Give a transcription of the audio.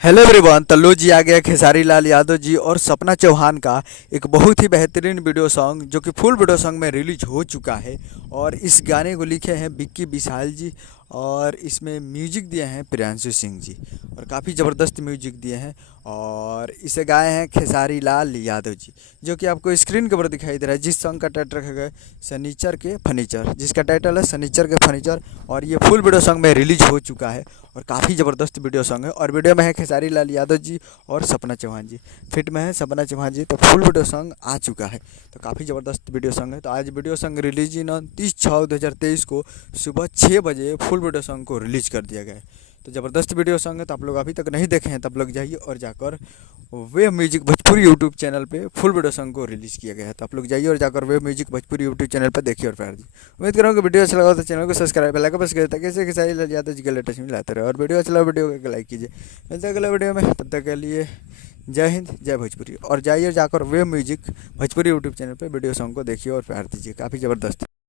Hello everyone. तो लो जी आ गया खेसारी लाल यादव जी और सपना चौहान का एक बहुत ही बेहतरीन वीडियो सॉन्ग जो कि फुल वीडियो सॉन्ग में रिलीज हो चुका है। और इस गाने को लिखे हैं विक्की विशाल जी और इसमें म्यूजिक दिए हैं प्रियांशु सिंह जी और काफ़ी ज़बरदस्त म्यूजिक दिए हैं। और इसे गाए हैं खेसारी लाल यादव जी जो कि आपको स्क्रीन के ऊपर दिखाई दे रहा है। जिस सॉन्ग का टाइटल रखा गया है सनीचर के फर्नीचर, जिसका टाइटल है सनीचर के फर्नीचर। और ये फुल वीडियो सॉन्ग में रिलीज हो चुका है और काफ़ी ज़बरदस्त वीडियो सॉन्ग है। और वीडियो में है खेसारी लाल यादव जी और सपना चौहान जी, फिट में है सपना चौहान जी। तो फुल वीडियो सॉन्ग आ चुका है, तो काफ़ी ज़बरदस्त वीडियो सॉन्ग है। तो आज वीडियो सॉन्ग रिलीज इन 30/6/2023 को सुबह 6 बजे फुल वीडियो सॉन्ग को रिलीज कर दिया गया है। तो ज़बरदस्त वीडियो सॉन्ग है। तो आप लोग अभी तक नहीं देखे हैं तो आप लोग जाइए और जाकर वे म्यूजिक भोजपुरी यूट्यूब चैनल पे फुल वीडियो सॉन्ग को रिलीज़ किया गया है। तो आप लोग जाइए और जाकर वे म्यूजिक भोजपुरी यूट्यूब चैनल पर देखिए और प्यार दीजिए। उम्मीद करूँ कि वीडियो अच्छा लगा तो चैनल को सब्सक्राइब लाइक बस करें ताकि ऐसे खेसारी लाल यादव जी के लेटेस्ट में लाते रहे। और वीडियो अच्छा लगा वीडियो को लाइक कीजिए। मिलते हैं अगले वीडियो में, तब तक के लिए जय हिंद जय भोजपुरी। और जाइए जाकर वे म्यूजिक भोजपुरी यूट्यूब चैनल पर वीडियो सॉन्ग को देखिए और प्यार दीजिए, काफ़ी ज़बरदस्त।